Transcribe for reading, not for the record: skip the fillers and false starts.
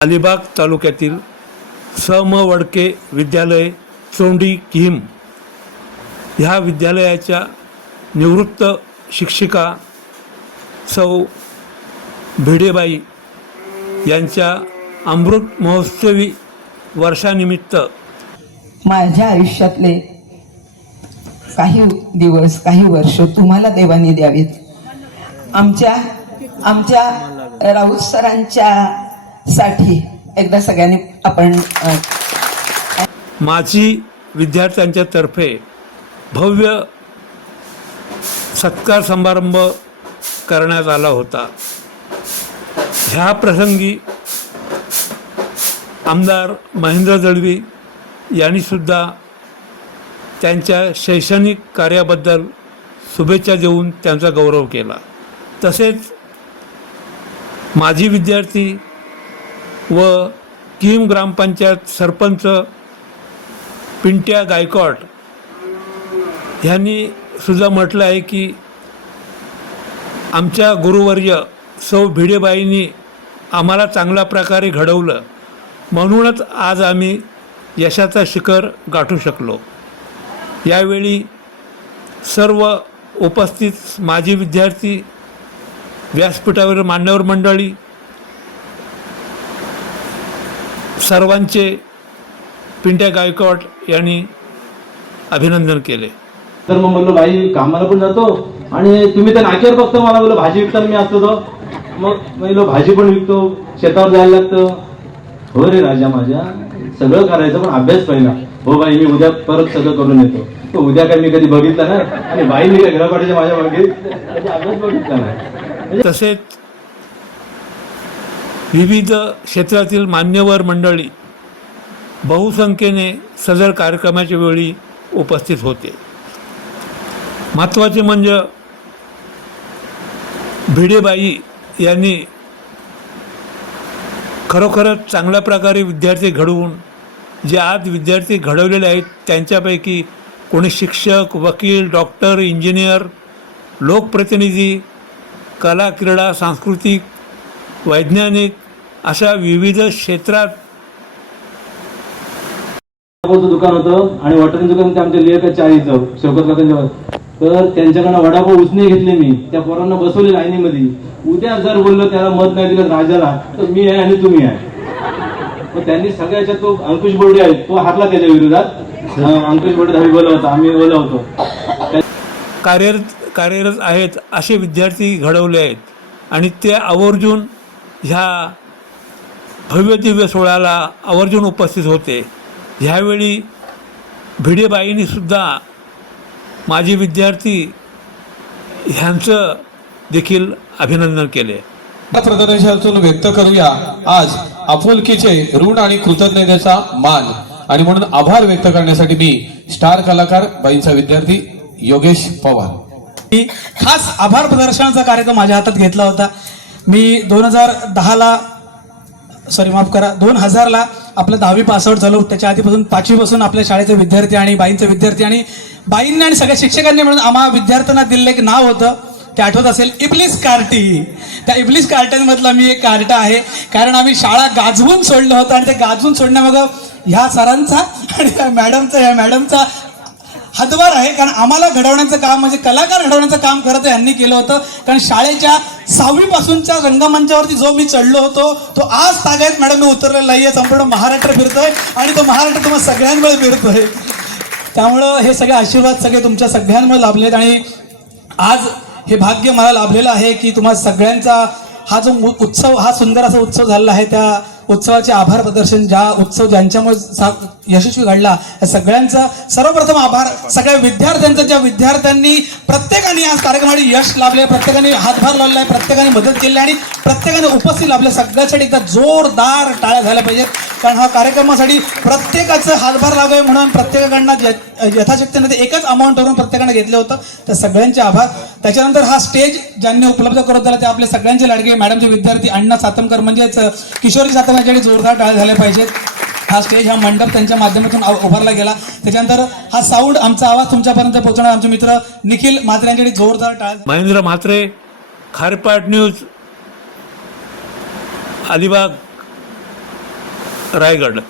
अलिबाग तालुक्यातील सम वडके विद्यालय चोंडी किहीम ह्या विद्यालयाच्या निवृत्त शिक्षिका सौ भिडेबाई यांच्या अमृत महोत्सवी वर्षानिमित्त माझ्या आयुष्यातले काही दिवस काही वर्ष तुम्हाला देवाने द्यावीत। आमच्या राऊत सरांच्या साठी एकदा सगळ्यांनी आपण माजी विद्यार्थ्यांच्या तर्फे भव्य सत्कार समारंभ करण्यात आला होता। ह्या प्रसंगी आमदार महेंद्र दळवी यांनी सुद्धा त्यांच्या शैक्षणिक कार्याबद्दल शुभेच्छा देऊन त्यांचा गौरव केला। तसेच माजी विद्यार्थी व किहीम ग्रामपंचायत सरपंच पिंट्या गायकवाड यांनी सुद्धा म्हटलं आहे की आमच्या गुरुवर्य सौ भिडेबाईंनी आम्हाला चांगल्या प्रकारे घडवलं, म्हणूनच आज आम्ही यशाचा शिखर गाठू शकलो। यावेळी सर्व उपस्थित माजी विद्यार्थी, व्यासपीठावर मान्यवर मंडळी सर्वांचे पिंट्या गायकवाड यांनी अभिनंदन केले। तर मग म्हणलं भाई कामाला पण जातो आणि तुम्ही तर नाक्यावर बघतो, मला बोललो भाजी विकताना मी असतो तो मग म्हणलो भाजी पण विकतो, शेतावर जायला लागतं। हो रे राजा माझ्या, सगळं करायचं पण अभ्यास पहिला। हो बाई मी उद्या परत सगळं करून येतो। तो उद्या काय मी कधी बघितला नाही आणि बाई मी काय घरापाठीच्या माझ्या मागे अभ्यास बघितला नाही। तसेच विविध क्षेत्रातील मान्यवर मंडळी बहुसंख्येने सदर कार्यक्रमाच्या वेळी उपस्थित होते। महत्त्वाचे म्हणजे भिडेबाई यांनी खरोखरच चांगल्या प्रकारे विद्यार्थी घडवून जे आज विद्यार्थी घडवलेले आहेत त्यांच्यापैकी कोणी शिक्षक, वकील, डॉक्टर, इंजिनियर, लोकप्रतिनिधी, कला, क्रीडा, सांस्कृतिक, वैज्ञानिक अशा विविध क्षेत्रात दुकान होतं आणि वॉटरचं दुकान ते आमच्या लेखा चाळीचं शौकत काकांच्या, तर त्यांच्याकडनं वडापाव उसने घेतले मी, त्या पोरांना बसवले लाईनीमध्ये। उद्या जर बोललो त्याला मत नाही दिलं राजाला तर मी आहे आणि तुम्ही आहे। मग त्यांनी सगळ्याच्या तो अंकुश बोर्डे आहे तो हारला त्याच्या विरोधात। अंकुश बोर्डे आम्ही बोलवतो, आम्ही बोलवतो कार्यरत आहेत असे विद्यार्थी घडवले आहेत आणि ते आवर्जून ह्या भव्य दिव्य सोहळ्याला आवर्जून उपस्थित होते। ह्यावेळी भिडेबाईंनी सुद्धा माजी विद्यार्थी ह्यांचं देखील अभिनंदन केले। प्रदर्शनातून व्यक्त करूया आज आपुलकीचे ऋण आणि कृतज्ञतेचा मान, आणि म्हणून आभार व्यक्त करण्यासाठी मी स्टार कलाकार बाईंचा विद्यार्थी योगेश पवार खास आभार प्रदर्शनाचा कार्यक्रम माझ्या हातात घेतला होता। मी 2000ला आपलं 10वी पासआउट झालो। त्याच्या आधीपासून 5वी पासून आपल्या शाळेचे विद्यार्थी आणि बाईंचे विद्यार्थी आणि बाईंनी आणि सगळ्या शिक्षकांनी मिळून आम्हा विद्यार्थ्यांना दिलेलं एक नाव होतं, ते आठवत असेल, इब्लिस कार्टी। त्या इब्लिस कार्ट्यांमधला मी एक कार्ट आहे, कारण आम्ही शाळा गाजवून सोडलं होतं आणि ते गाजवून सोडण्यामागं ह्या सरांचा आणि या मॅडमचा हातभार आहे। कारण आम्हाला घडवण्याचं काम म्हणजे कलाकार घडवण्याचं काम खरं तर यांनी केलं होतं। कारण शाळेच्या 6वी पासूनच्या रंगमंचावरती जो मी चढलो होतो तो आज तागायत मॅडम मी उतरलेला नाहीये, संपूर्ण महाराष्ट्र फिरतोय आणि तो महाराष्ट्र तुम्हाला सगळ्यांमुळे फिरतोय। त्यामुळं हे सगळे आशीर्वाद सगळे तुमच्या सगळ्यांमुळे लाभलेत आणि आज हे भाग्य मला लाभलेलं आहे की तुम्हाला सगळ्यांचा हा जो उत्सव, हा सुंदर असा उत्सव झालेला आहे, त्या उत्सवाचे आभार प्रदर्शन, ज्यांच्यामुळे यशस्वी घडला या सगळ्यांचा सर्वप्रथम आभार सगळ्या विद्यार्थ्यांचा, ज्या विद्यार्थ्यांनी प्रत्येकाने आज कार्यक्रमासाठी यश लाभले, प्रत्येकाने हातभार लावलाय, प्रत्येकाने मदत केली आणि प्रत्येकाने उपस्थित लाभले। सगळ्यासाठी एकदा जोरदार टाळ्या झाल्या पाहिजेत, कारण हा कार्यक्रमासाठी प्रत्येकाचं हातभार लागावे म्हणून प्रत्येकाकडनं यथाशक्तीने ते एकच अमाऊंट वरून प्रत्येकाने घेतलं होतं, त्या सगळ्यांचे आभार। त्याच्यानंतर हा स्टेज ज्यांनी उपलब्ध करून दिला ते आपले सगळ्यांचे लाडके मॅडमचे विद्यार्थी अण्णा सातमकर म्हणजेच किशोरी सातम यांच्याकडे जोरदार टाळ्या झाल्या पाहिजेत। हा स्टेज, हा मंडप त्यांच्या माध्यमातून उभारला गेला। त्याच्यानंतर हा साऊंड, आमचा आवाज तुमच्यापर्यंत पोहोचवणार आमचे मित्र निखिल म्हात्रे यांच्याकडे जोरदार टाळ्या। महेंद्र म्हात्रे, खारपाट न्यूज, अलिबाग। रायगड.